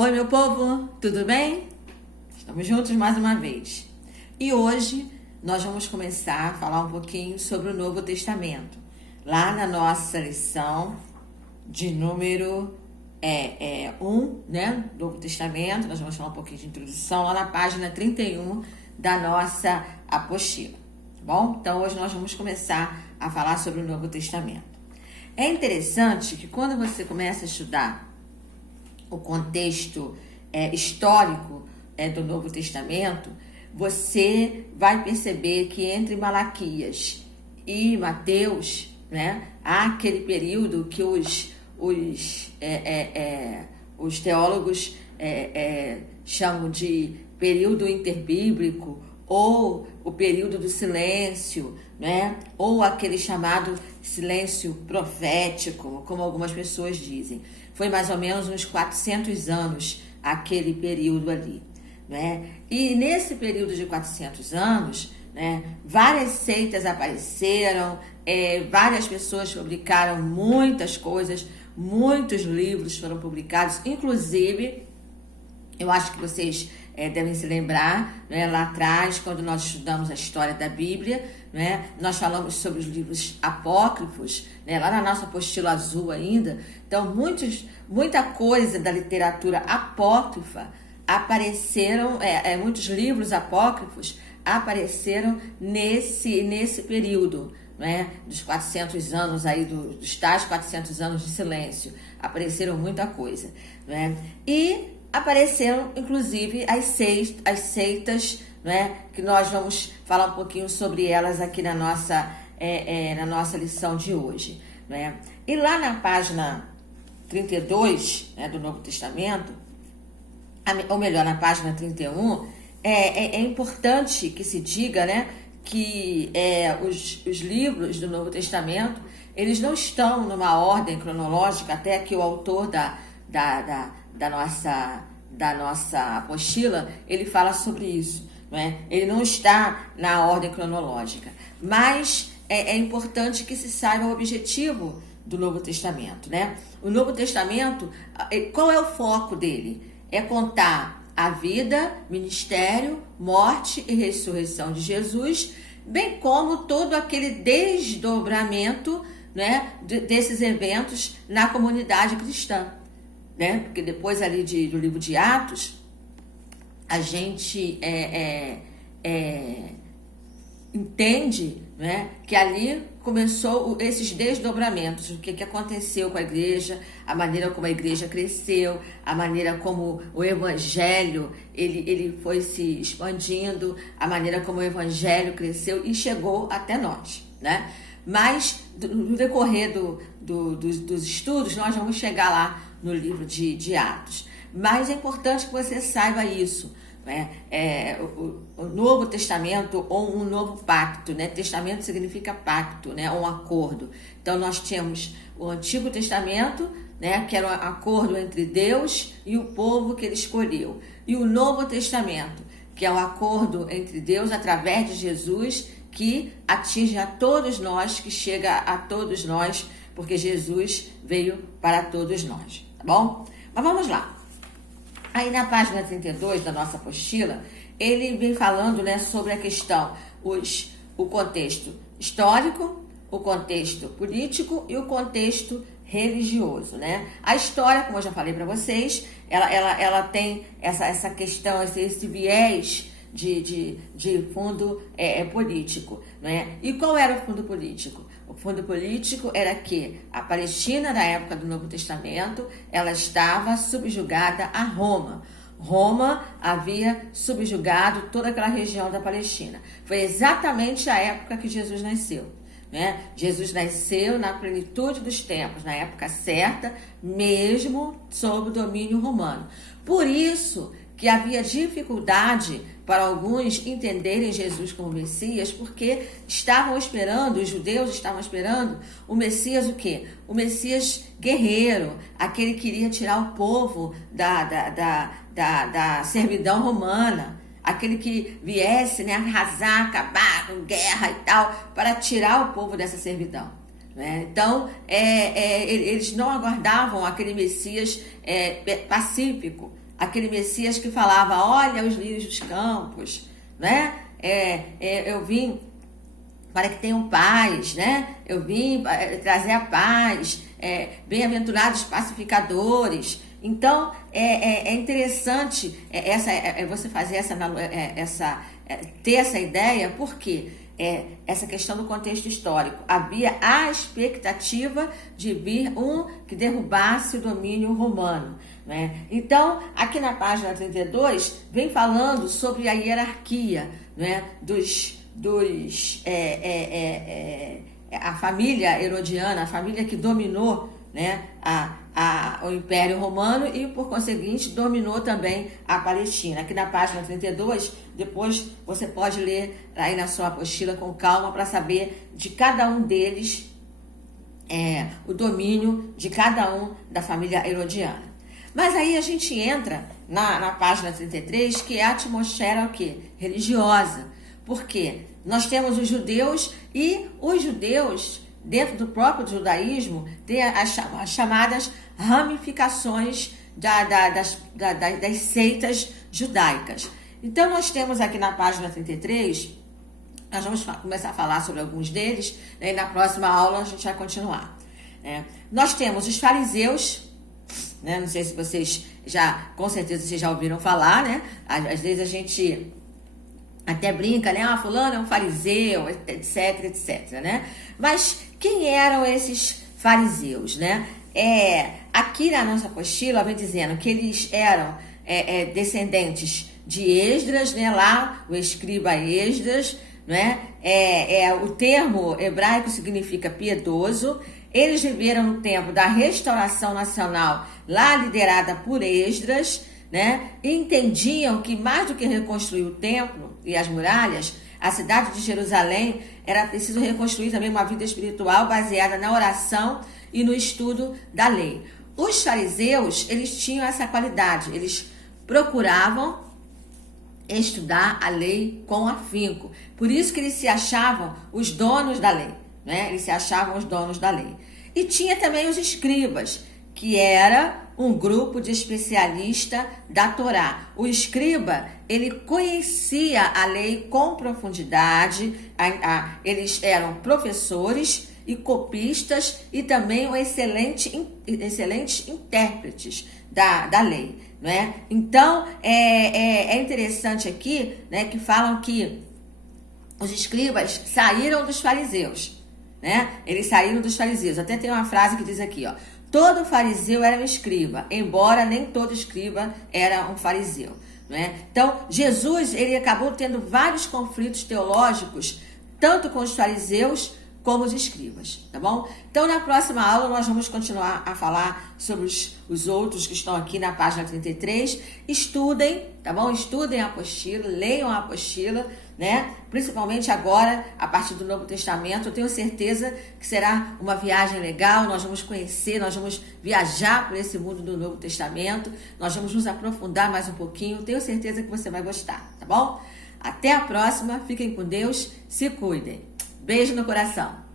Oi, meu povo, tudo bem? Estamos juntos mais uma vez. E hoje nós vamos começar a falar um pouquinho sobre o Novo Testamento. Lá na nossa lição de número 1, né? Novo Testamento, nós vamos falar um pouquinho de introdução lá na página 31 da nossa apostila. Tá bom? Então hoje nós vamos começar a falar sobre o Novo Testamento. É interessante que quando você começa a estudar o contexto histórico do Novo Testamento, você vai perceber que entre Malaquias e Mateus, né, há aquele período que os teólogos chamam de período interbíblico, ou o período do silêncio, né, ou aquele chamado silêncio profético, como algumas pessoas dizem. Foi mais ou menos uns 400 anos aquele período ali, né? E nesse período de 400 anos, né, várias seitas apareceram, várias pessoas publicaram muitas coisas, muitos livros foram publicados, inclusive, eu acho que vocês devem se lembrar, né, lá atrás, quando nós estudamos a história da Bíblia, né, nós falamos sobre os livros apócrifos, né, lá na nossa apostila azul ainda. Então, muita coisa da literatura apócrifa apareceram, muitos livros apócrifos apareceram nesse período, né, dos 400 anos aí, dos tais 400 anos de silêncio. Apareceram muita coisa, né? E apareceram, inclusive, as seitas, né, que nós vamos falar um pouquinho sobre elas aqui na nossa lição de hoje, né? E lá na página 32, né, do Novo Testamento, ou melhor, na página 31, é importante que se diga, né, que os livros do Novo Testamento, eles não estão numa ordem cronológica, até que o autor da nossa apostila, ele fala sobre isso, né? Ele não está na ordem cronológica, mas é importante que se saiba o objetivo do Novo Testamento, né? O Novo Testamento, qual é o foco dele? É contar a vida, ministério, morte e ressurreição de Jesus, bem como todo aquele desdobramento, né, desses eventos na comunidade cristã, né? Porque depois ali do livro de Atos, a gente entende, né, que ali começou esses desdobramentos, o que aconteceu com a igreja, a maneira como a igreja cresceu, a maneira como o evangelho ele foi se expandindo, a maneira como o evangelho cresceu e chegou até nós, né? Mas no decorrer dos estudos, nós vamos chegar lá no livro de Atos. Mas é importante que você saiba isso, né? O Novo Testamento ou um novo pacto, né? Testamento significa pacto, né? Um acordo. Então nós tínhamos o Antigo Testamento, né? Que era um acordo entre Deus e o povo que ele escolheu. E o Novo Testamento, que é um acordo entre Deus através de Jesus, que atinge a todos nós, que chega a todos nós, porque Jesus veio para todos nós, tá bom? Mas vamos lá. Aí na página 32 da nossa apostila, ele vem falando, né, sobre a questão, o contexto histórico, o contexto político e o contexto religioso, né? A história, como eu já falei para vocês, ela tem essa questão, esse viés de fundo político, né? E qual era o fundo político? O fundo político era que a Palestina, na época do Novo Testamento, ela estava subjugada a Roma. Roma havia subjugado toda aquela região da Palestina. Foi exatamente a época que Jesus nasceu, né? Jesus nasceu na plenitude dos tempos, na época certa, mesmo sob o domínio romano. Por isso que havia dificuldade para alguns entenderem Jesus como Messias, porque estavam esperando, os judeus estavam esperando o Messias o quê? O Messias guerreiro, aquele que iria tirar o povo da servidão romana, aquele que viesse, né, arrasar, acabar com guerra e tal, para tirar o povo dessa servidão, né? Então, eles não aguardavam aquele Messias pacífico, aquele Messias que falava, olha os lírios dos campos, né? Eu vim para que tenham paz, né? Eu vim trazer a paz, bem-aventurados pacificadores. Então, é interessante você fazer ter essa ideia, porque essa questão do contexto histórico. Havia a expectativa de vir um que derrubasse o domínio romano, né? Então, aqui na página 32, vem falando sobre a hierarquia, né, a família herodiana, a família que dominou, né, o Império Romano e, por conseguinte, dominou também a Palestina. Aqui na página 32, depois você pode ler aí na sua apostila com calma para saber de cada um deles, o domínio de cada um da família herodiana. Mas aí a gente entra na página 33, que é a atmosfera o quê? Religiosa. Por quê? Nós temos os judeus e os judeus, dentro do próprio judaísmo, tem as chamadas ramificações das seitas judaicas. Então, nós temos aqui na página 33, nós vamos começar a falar sobre alguns deles, né, e na próxima aula a gente vai continuar. Nós temos os fariseus, né, não sei se vocês com certeza vocês já ouviram falar, né? Às vezes a gente até brinca, né? Fulano é um fariseu, etc, etc, né? Mas quem eram esses fariseus, né? Aqui na nossa apostila vem dizendo que eles eram descendentes de Esdras, né? Lá, o escriba Esdras, né? O termo hebraico significa piedoso. Eles viveram no tempo da restauração nacional, lá liderada por Esdras, né? E entendiam que mais do que reconstruir o templo e as muralhas, a cidade de Jerusalém era preciso reconstruir também uma vida espiritual baseada na oração e no estudo da lei. Os fariseus, eles tinham essa qualidade, eles procuravam estudar a lei com afinco. Por isso que eles se achavam os donos da lei, né? Eles se achavam os donos da lei. E tinha também os escribas, que era um grupo de especialistas da Torá. O escriba, ele conhecia a lei com profundidade, eles eram professores e copistas e também excelentes intérpretes da lei, né? Então, é interessante aqui, né, que falam que os escribas saíram dos fariseus, né? Eles saíram dos fariseus. Até tem uma frase que diz aqui, ó: todo fariseu era um escriba, embora nem todo escriba era um fariseu, né? Então, Jesus, ele acabou tendo vários conflitos teológicos, tanto com os fariseus como os escribas, tá bom? Então, na próxima aula, nós vamos continuar a falar sobre os outros que estão aqui na página 33. Estudem, tá bom? Estudem a apostila, leiam a apostila, né? Principalmente agora, a partir do Novo Testamento. Eu tenho certeza que será uma viagem legal. Nós vamos conhecer, nós vamos viajar por esse mundo do Novo Testamento. Nós vamos nos aprofundar mais um pouquinho. Tenho certeza que você vai gostar, tá bom? Até a próxima. Fiquem com Deus. Se cuidem. Beijo no coração.